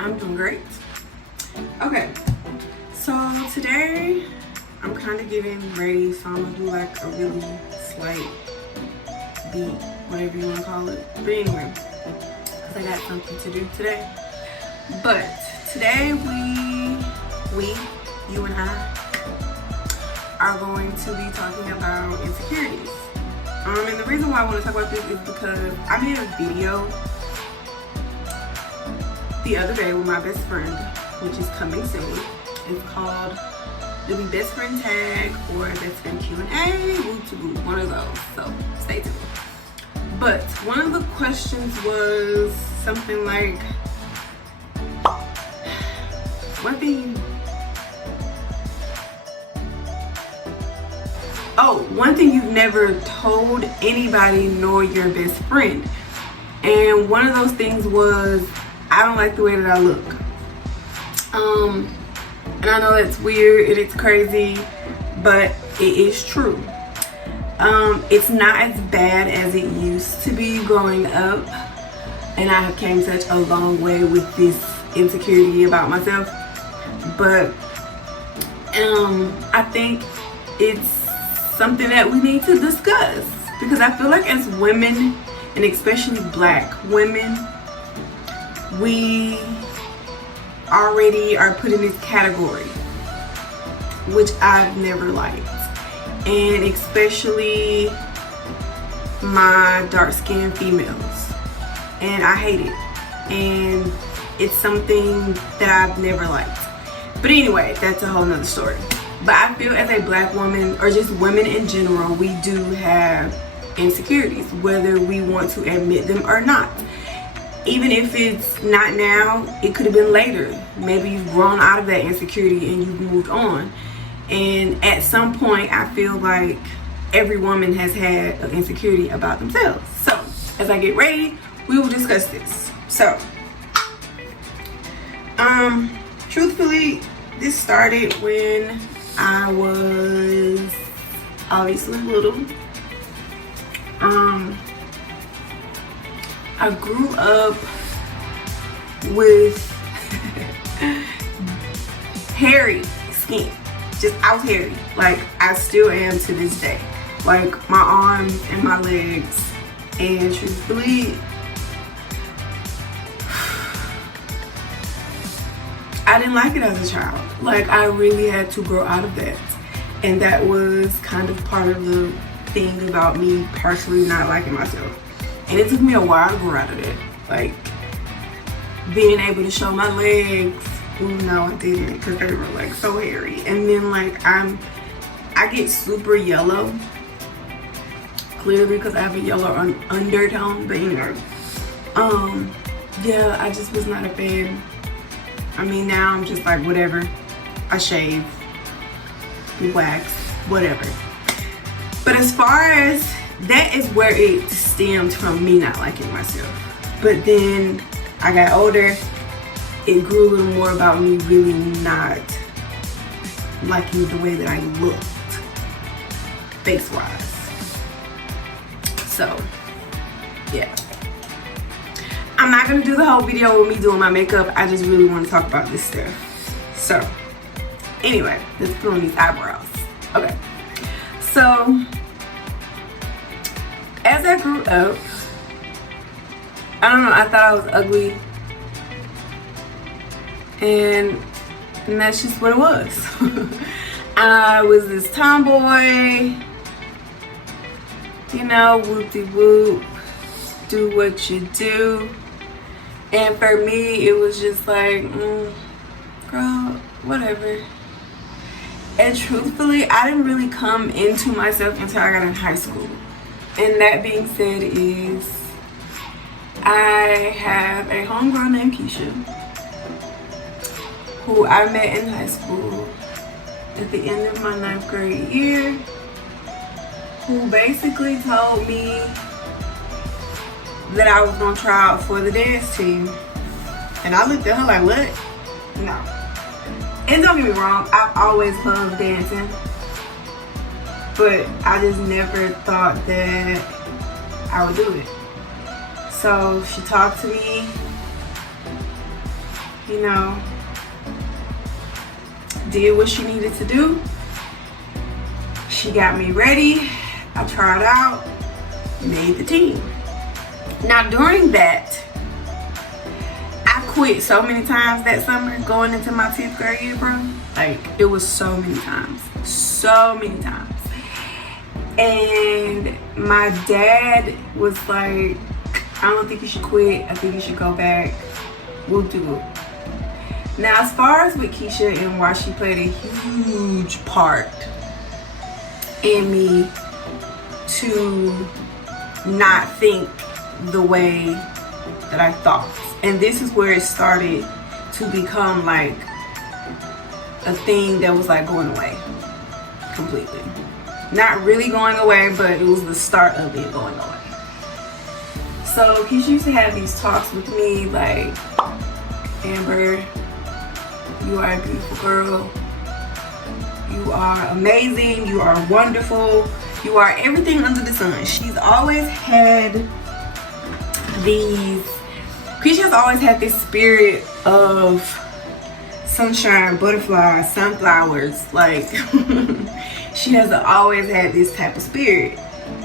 I'm doing great. Okay, so today I'm kind of getting ready, so I'm gonna do like a really slight beat, whatever you want to call it. But anyway, because I got something to do today. But today you and I, are going to be talking about insecurities. And the reason why I want to talk about this is because I made a video the other day with my best friend, which is coming soon. It's called It'll be Best Friend Tag or Best Friend Q&A, one of those, so stay tuned. But one of the questions was something like, one thing you've never told anybody nor your best friend. And one of those things was, I don't like the way that I look. And I know that's weird and it's crazy, but it is true. It's not as bad as it used to be growing up, and I have came such a long way with this insecurity about myself. But I think it's something that we need to discuss, because I feel like as women, and especially black women, we already are put in this category, which I've never liked. And especially my dark-skinned females, and I hate it, and it's something that I've never liked. But anyway, that's a whole nother story. But I feel as a black woman, or just women in general, we do have insecurities, whether we want to admit them or not. Even if it's not now, it could have been later. Maybe you've grown out of that insecurity and you've moved on. And at some point, I feel like every woman has had an insecurity about themselves. So, as I get ready, we will discuss this. So, truthfully, this started when I was obviously little. I grew up with hairy skin. I was hairy. Like, I still am to this day. Like, my arms and my legs. And truthfully, I didn't like it as a child. Like, I really had to grow out of that. And that was kind of part of the thing about me partially not liking myself. And it took me a while to grow out of it. Like, being able to show my legs. Ooh, no, I didn't, because they were like so hairy. And then like I get super yellow, clearly because I have a yellow undertone. But anyway, yeah, I just was not a fan. I mean, now I'm just like, whatever. I shave, wax, whatever. But as far as that, is where it stemmed from, me not liking myself. But then I got older. It grew a little more about me really not liking the way that I looked, face-wise. So, yeah. I'm not gonna do the whole video with me doing my makeup. I just really want to talk about this stuff. So, anyway, let's put on these eyebrows. Okay. So, as I grew up, I don't know, I thought I was ugly. And that's just what it was. I was this tomboy, you know, whoop-de-whoop, do what you do. And for me, it was just like, girl, whatever. And truthfully, I didn't really come into myself until I got in high school. And that being said is, I have a homegirl named Keisha, who I met in high school at the end of my 9th grade year, who basically told me that I was gonna try out for the dance team. And I looked at her like, what? No. And don't get me wrong, I've always loved dancing, but I just never thought that I would do it. So she talked to me, you know, did what she needed to do. She got me ready. I tried out, made the team. Now during that, I quit so many times that summer going into my 10th grade year, bro. Like, it was so many times. So many times. And my dad was like, I don't think you should quit. I think you should go back. We'll do it. Now, as far as with Keisha and why she played a huge part in me to not think the way that I thought. And this is where it started to become like a thing that was like going away completely. Not really going away, but it was the start of it going away. So Keisha used to have these talks with me like, Amber, you are a beautiful girl. You are amazing. You are wonderful. You are everything under the sun. She's always had these, Keisha's always had this spirit of sunshine, butterflies, sunflowers. Like, she has always had this type of spirit.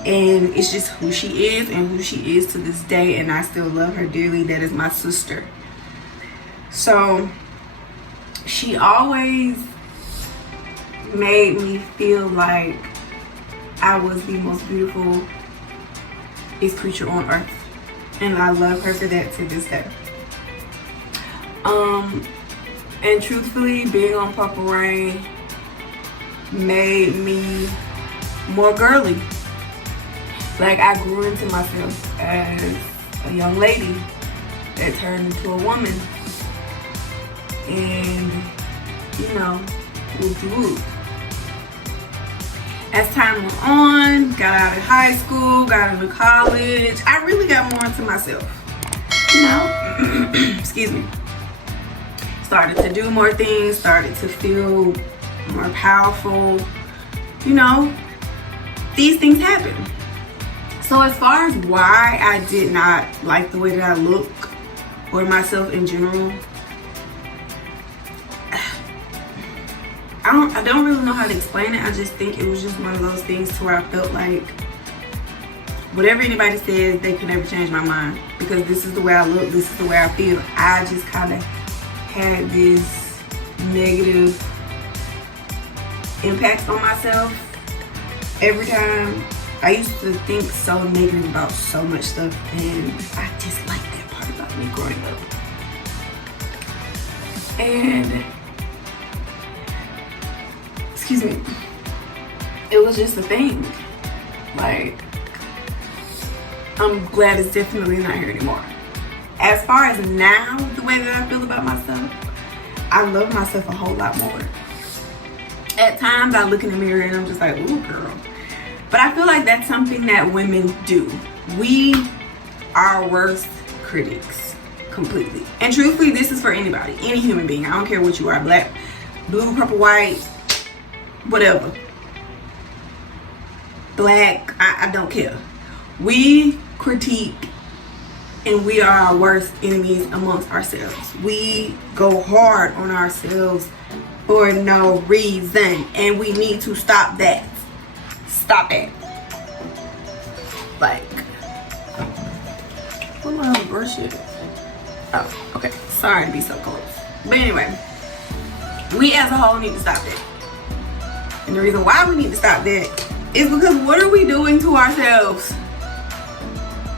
And it's just who she is and who she is to this day. And I still love her dearly. That is my sister. So she always made me feel like I was the most beautiful creature on earth. And I love her for that to this day. And truthfully, being on Purple Rain made me more girly. Like, I grew into myself as a young lady that turned into a woman. And, you know, whoop. As time went on, got out of high school, got into college, I really got more into myself. You know? Excuse me. Started to do more things, started to feel more powerful. You know, these things happen. So as far as why I did not like the way that I look or myself in general, I don't really know how to explain it. I just think it was just one of those things to where I felt like whatever anybody says, they could never change my mind, because this is the way I look, this is the way I feel. I just kind of had this negative impact on myself every time. I used to think so negative about so much stuff, and I disliked that part about me growing up. And excuse me, it was just a thing. Like, I'm glad it's definitely not here anymore. As far as now, the way that I feel about myself, I love myself a whole lot more. At times I look in the mirror and I'm just like, ooh, girl. But I feel like that's something that women do. We are our worst critics, completely. And truthfully, this is for anybody, any human being. I don't care what you are, black, blue, purple, white, whatever. Black, I don't care. We critique and we are our worst enemies amongst ourselves. We go hard on ourselves for no reason, and we need to stop that. Stop it. Like, what my brush is? Oh, okay. Sorry to be so close. But anyway, we as a whole need to stop that. And the reason why we need to stop that is because what are we doing to ourselves?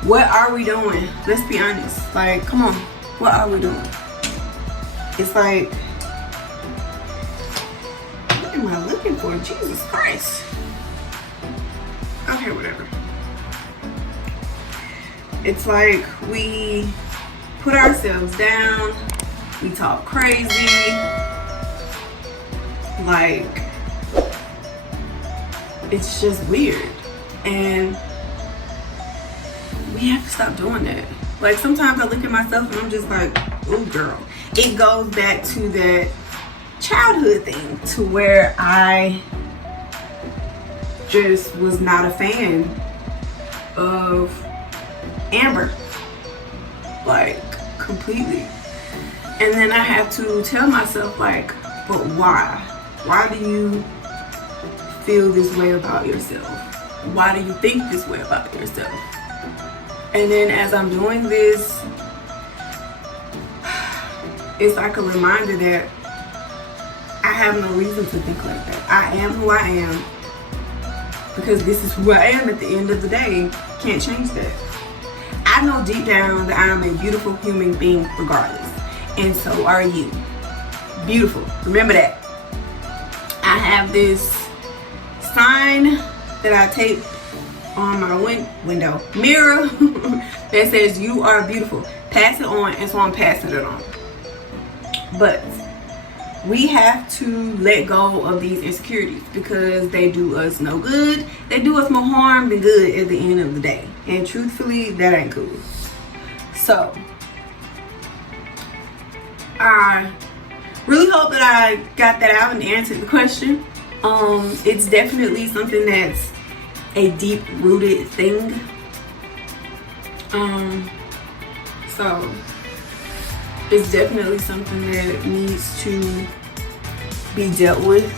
What are we doing? Let's be honest. Like, come on. What are we doing? It's like, what am I looking for? Jesus Christ. Okay, whatever. It's like we put ourselves down. We talk crazy. Like, it's just weird. And we have to stop doing that. Like, sometimes I look at myself and I'm just like, ooh, girl. It goes back to that childhood thing, to where I just was not a fan of Amber. Like, completely. And then I have to tell myself, like, but why? Why do you feel this way about yourself? Why do you think this way about yourself? And then as I'm doing this, it's like a reminder that I have no reason to think like that. I am who I am because this is who I am at the end of the day. Can't change that. I know deep down that I am a beautiful human being regardless. And so are you. Beautiful. Remember that. I have this sign that I tape on my window mirror that says you are beautiful. Pass it on, and so I'm passing it on. But we have to let go of these insecurities because they do us no good. They do us more harm than good at the end of the day. And truthfully, that ain't cool. So I really hope that I got that out and answered the question. It's definitely something that's a deep-rooted thing. So it's definitely something that needs to be dealt with.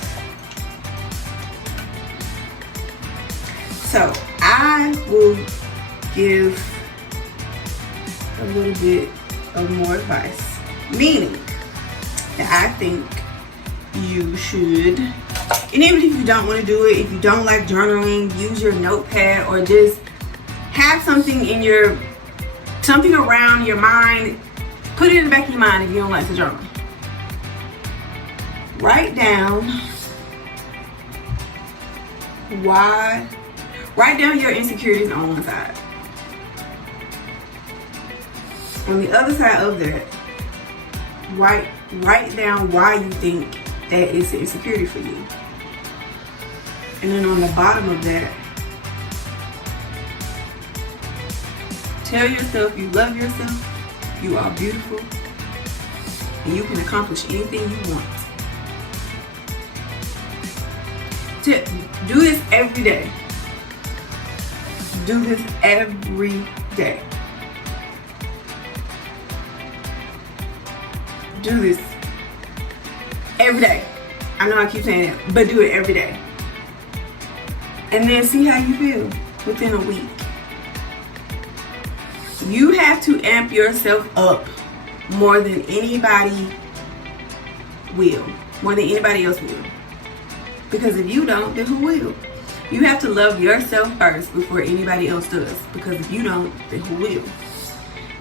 So I will give a little bit of more advice, meaning that I think you should, and even if you don't want to do it, if you don't like journaling, use your notepad or just have something something around your mind. Put it in the back of your mind if you don't like to journal. Write down your insecurities on one side. On the other side of that, write down why you think that is an insecurity for you. And then on the bottom of that, tell yourself you love yourself. You are beautiful, and you can accomplish anything you want. Do this every day. Do this every day. Do this every day. I know I keep saying it, but do it every day. And then see how you feel within a week. You have to amp yourself up more than anybody will. More than anybody else will. Because if you don't, then who will? You have to love yourself first before anybody else does. Because if you don't, then who will?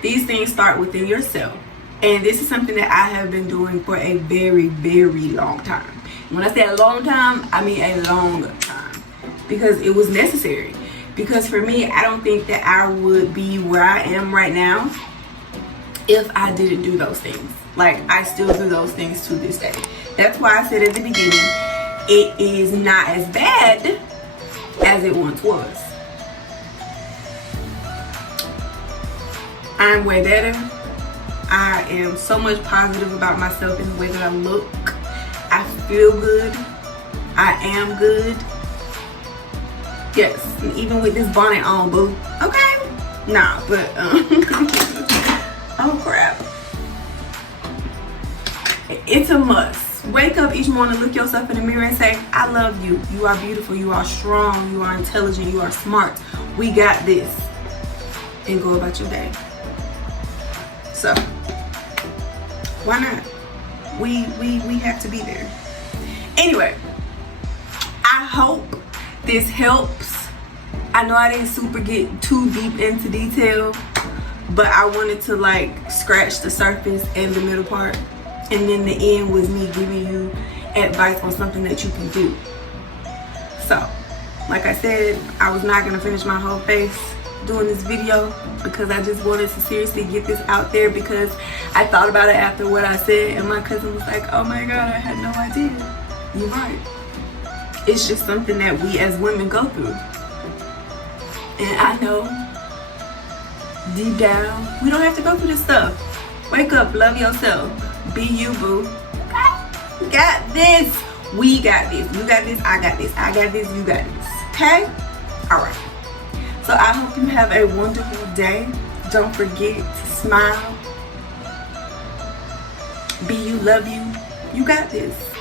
These things start within yourself. And this is something that I have been doing for a very, very long time. When I say a long time, I mean a long time. Because it was necessary. Because for me, I don't think that I would be where I am right now if I didn't do those things. Like, I still do those things to this day. That's why I said at the beginning, it is not as bad as it once was. I'm way better. I am so much positive about myself in the way that I look. I feel good. I am good. Yes, and even with this bonnet on, boo. Okay? Nah, but, oh crap. It's a must. Wake up each morning, look yourself in the mirror and say, I love you. You are beautiful. You are strong. You are intelligent. You are smart. We got this. And go about your day. So, why not? We have to be there. Anyway, I hope this helps. I know I didn't get too deep into detail, but I wanted to like scratch the surface and the middle part, and then the end was me giving you advice on something that you can do. So, like I said, I was not gonna finish my whole face doing this video because I just wanted to seriously get this out there, because I thought about it after what I said, and my cousin was like, oh my god, I had no idea. You're right. It's just something that we as women go through. And I know deep down, we don't have to go through this stuff. Wake up, love yourself. Be you, boo. Okay? You got this. We got this. You got this. I got this. I got this. You got this. Okay? Alright. So I hope you have a wonderful day. Don't forget to smile. Be you, love you. You got this.